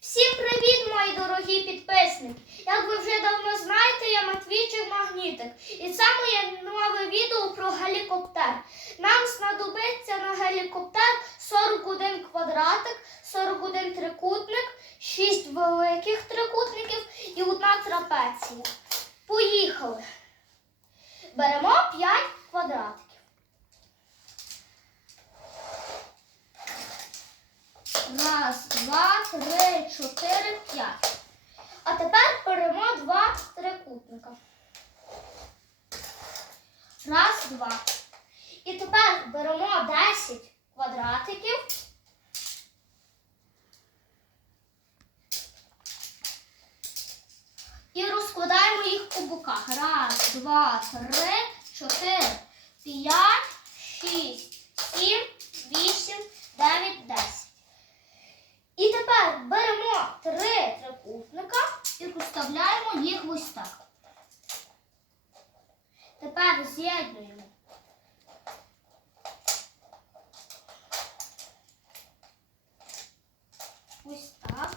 Всім привіт, мої дорогі підписники! Як ви вже давно знаєте, я Матвійчик Магнітик. І це моє нове відео про гелікоптер. Нам знадобиться на гелікоптер 41 квадратик, 41 трикутник, 6 великих трикутників і одна трапеція. Поїхали! Беремо 5 квадратиків. Раз, два, три, чотири, п'ять. А тепер беремо два трикутника. Раз, два. І тепер беремо 10 квадратиків. І розкладаємо їх по боках. Раз, два, три, чотири, п'ять, шість, сім, вісім, дев'ять, десять. І тепер беремо три трикутника і розставляємо їх ось так. Тепер з'єднуємо. Ось так.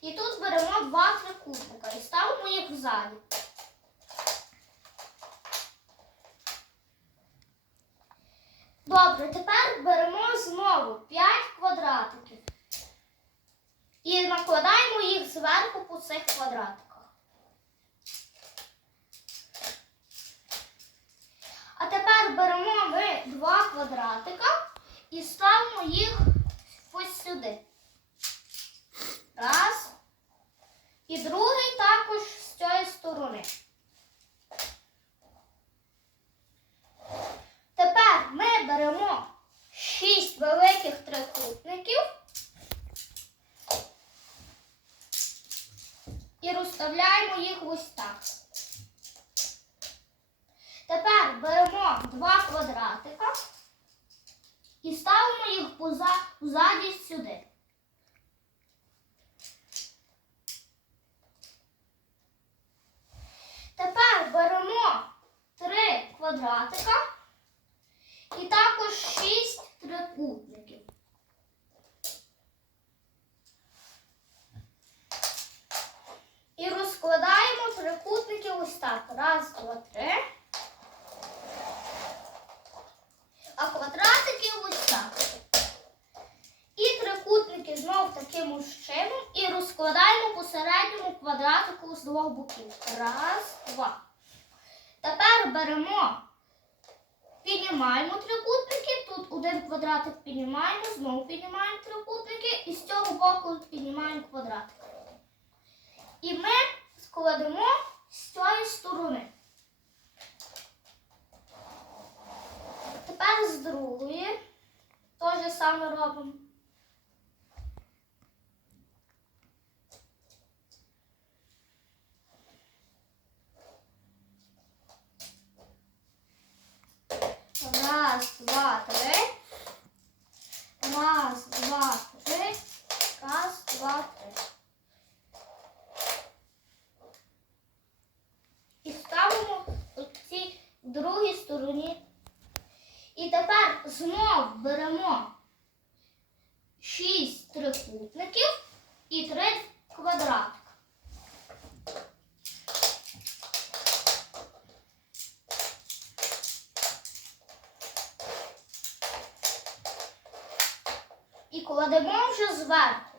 І тут беремо два трикутника і ставимо їх ззаді. Добре, тепер беремо знову 5 квадратиків. І накладаємо їх зверху по цих квадратиках. А тепер беремо ми два квадратика і ставимо їх ось сюди. Раз. І другий також з цієї сторони. Тепер ми беремо шість великих трикутників і розставляємо їх ось так. Тепер беремо два квадратика і ставимо їх поза- позаді сюди. Тепер беремо три квадратика і також шість трикутників. І розкладаємо трикутники ось так. Раз, два, три. А квадратики ось так. І трикутники знов таким чином. І розкладаємо по середньому квадратику з двох боків. Раз, два. Тепер беремо Піднімаємо трикутники, тут один квадратик піднімаємо, знову піднімаємо трикутники і з цього боку піднімаємо квадратик. І ми складемо з цієї сторони. Тепер з другої те ж саме робимо. Раз, два, три. Раз, два, три. Два. І ставимо у цій другій стороні. І тепер знов беремо шість трикутників і три квадратика. і кладемо вже зверху.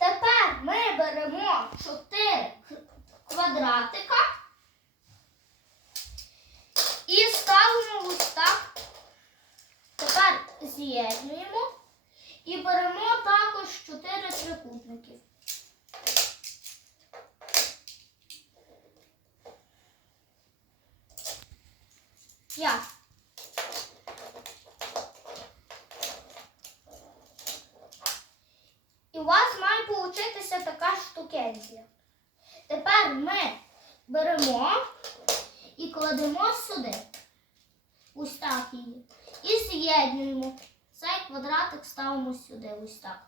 Тепер ми беремо 4 квадратика і ставимо ось так. Тепер з'єднуємо і беремо також 4 трикутники. П'ять. І у вас має получитися така штукенція. Тепер ми беремо і кладемо сюди. Ось так її. І з'єднуємо. Цей квадратик ставимо сюди, ось так.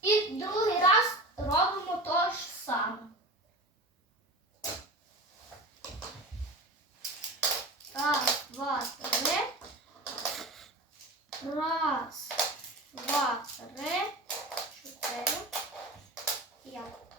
І другий раз робимо те ж саме. Раз, два, три. Раз, два, три, чотири, п'ять.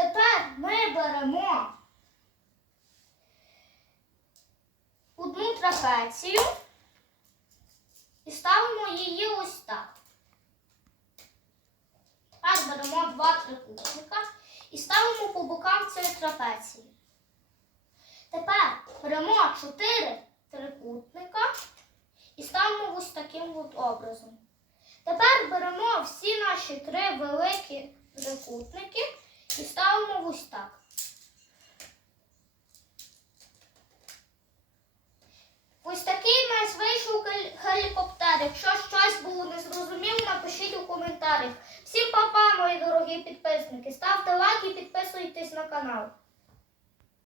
Тепер ми беремо одну трапецію і ставимо її ось так. Так, беремо два трикутника і ставимо по бокам цієї трапеції. Тепер беремо чотири трикутника і ставимо ось таким от образом. Тепер беремо всі наші три великі трикутники і ставимо ось так. Ось такий в нас вийшов гель- гелікоптер. Якщо щось було незрозуміло, напишіть у коментарях. Всім па-па, мої дорогі підписники. Ставте лайк і підписуйтесь на канал.